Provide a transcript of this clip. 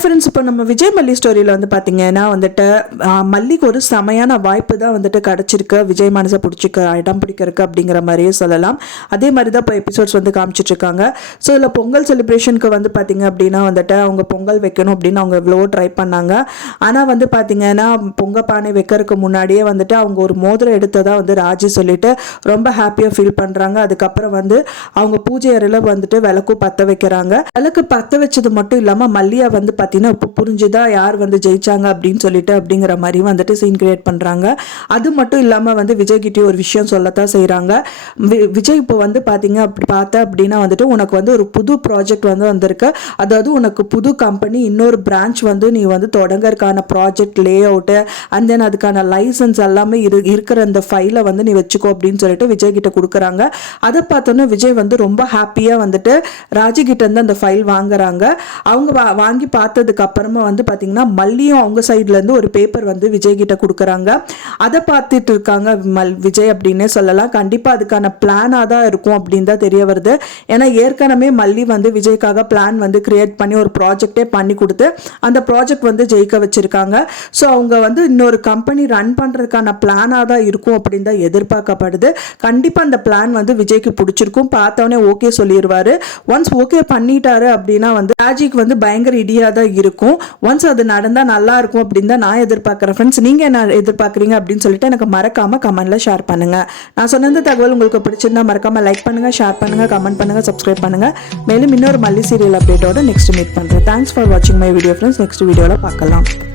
Friends இப்போ நம்ம விஜய் மல்லி ஸ்டோரியில் வந்து பார்த்தீங்கன்னா வந்துட்டு மல்லிக்கு ஒரு செமையான வாய்ப்பு தான் வந்துட்டு கிடச்சிருக்கு. விஜய் மனசை பிடிச்சிக்க இடம் பிடிக்கிறதுக்கு அப்படிங்கிற மாதிரியே சொல்லலாம். அதே மாதிரி தான் இப்போ எபிசோட்ஸ் வந்து காமிச்சிட்டு இருக்காங்க. ஸோ இதில் பொங்கல் செலிப்ரேஷனுக்கு வந்து பார்த்தீங்க அப்படின்னா வந்துட்டு அவங்க பொங்கல் வைக்கணும் அப்படின்னு அவங்க எவ்வளோ ட்ரை பண்ணாங்க. ஆனால் வந்து பார்த்தீங்கன்னா பொங்க பானை வைக்கிறதுக்கு முன்னாடியே வந்துட்டு அவங்க ஒரு மோதிரம் எடுத்ததாக வந்து ராஜி சொல்லிட்டு ரொம்ப ஹாப்பியாக ஃபீல் பண்ணுறாங்க அதுக்கப்புறம் வந்து அவங்க பூஜை அறையில் வந்துட்டு விளக்கும் பற்ற வைக்கிறாங்க. விளக்கு பற்ற வச்சது மட்டும் இல்லாமல் மல்லியாக வந்து பார்த்தீங்கன்னா இப்போ புரிஞ்சுதா? யார் வந்து ஜெயிச்சாங்க? அப்படின்னு சொல்லிட்டு அப்படிங்கிற மாதிரி வந்துட்டு சீன் கிரியேட் பண்ணுறாங்க அது மட்டும் இல்லாமல் வந்து விஜய் கிட்டே ஒரு விஷயம் சொல்லத்தான் செய்கிறாங்க விஜய் இப்போ வந்து பார்த்தீங்க அப்படி பார்த்த அப்படின்னா வந்துட்டு உனக்கு வந்து ஒரு புது ப்ராஜெக்ட் வந்து வந்திருக்கு. அதாவது உனக்கு புது கம்பெனி இன்னொரு பிரான்ச் வந்து நீ வந்து தொடங்கறதுக்கான project layout and then அதுக்கான லைசன்ஸ் எல்லாமே இரு இருக்கிற அந்த ஃபைலை வந்து நீ வச்சுக்கோ அப்படின்னு சொல்லிட்டு விஜய் கிட்ட கொடுக்குறாங்க. அதை பார்த்தோன்னே விஜய் வந்து ரொம்ப ஹாப்பியாக வந்துட்டு ராஜிகிட்ட இருந்து அந்த ஃபைல் வாங்குறாங்க. அவங்க வா- வாங்கி பார்த்ததுக்கு அப்புறமா வந்து பார்த்தீங்கன்னா மல்லியும் அவங்க சைட்லேருந்து ஒரு பேப்பர் வந்து விஜய் கிட்ட கொடுக்குறாங்க. அதை பார்த்துட்டு இருக்காங்க மல் விஜய் அப்படின்னே சொல்லலாம். கண்டிப்பாக அதுக்கான பிளானாக தான் இருக்கும் அப்படின்னு தான் தெரிய வருது. ஏன்னா ஏற்கனவே மல்லி வந்து விஜய்க்காக பிளான் வந்து கிரியேட் பண்ணி ஒரு ப்ராஜெக்டே பண்ணி கொடுத்து அந்த ப்ராஜெக்ட் வந்து ஜெயிக்க வச்சுருக்காங்க. ஸோ அவங்க வந்து இன்னொரு கம்பெனி ரன் பண்ணுறதுக்கான பிளானாக தான் இருக்கும் அப்படின்னு தான் எதிர்பார்க்கப்படுது. கண்டிப்பாக அந்த பிளான் வந்து விஜய்க்கு பிடிச்சிருக்கும். பார்த்தோன்னே ஓகே சொல்லிடுவார் ஒன்ஸ் ஓகே பண்ணிட்டாரு அப்படின்னா வந்து ராஜிக்கு வந்து பயங்கர இடியாக தான் இருக்கும். ஒன்ஸ் அது நடந்தால் நல்லா இருக்கும் அப்படின்னு தான் நான் எதிர்பார்க்குறேன். ஃப்ரெண்ட்ஸ் நீங்கள் என்ன எதிர்பார்க்குறீங்க அப்படின்னு சொல்லிட்டு எனக்கு மறக்காம கமெண்ட்டில் ஷேர் பண்ணுங்க. நான் சொன்ன தகவல் உங்களுக்கு பிடிச்சிருந்தா மறக்காமல் லைக் பண்ணுங்க ஷேர் பண்ணுங்க கமெண்ட் பண்ணுங்க சப்ஸ்கிரைப் பண்ணுங்கள் மேலும் இன்னொரு மல்லி சீரியல் அப்டேட்டோட நெக்ஸ்ட் மீட் பண்ணுறேன் தேங்க்ஸ் ஃபார் வாட்சிங் மை வீடியோ ஃப்ரெண்ட்ஸ் நெக்ஸ்ட் வீடியோவில் பார்க்கலாம்.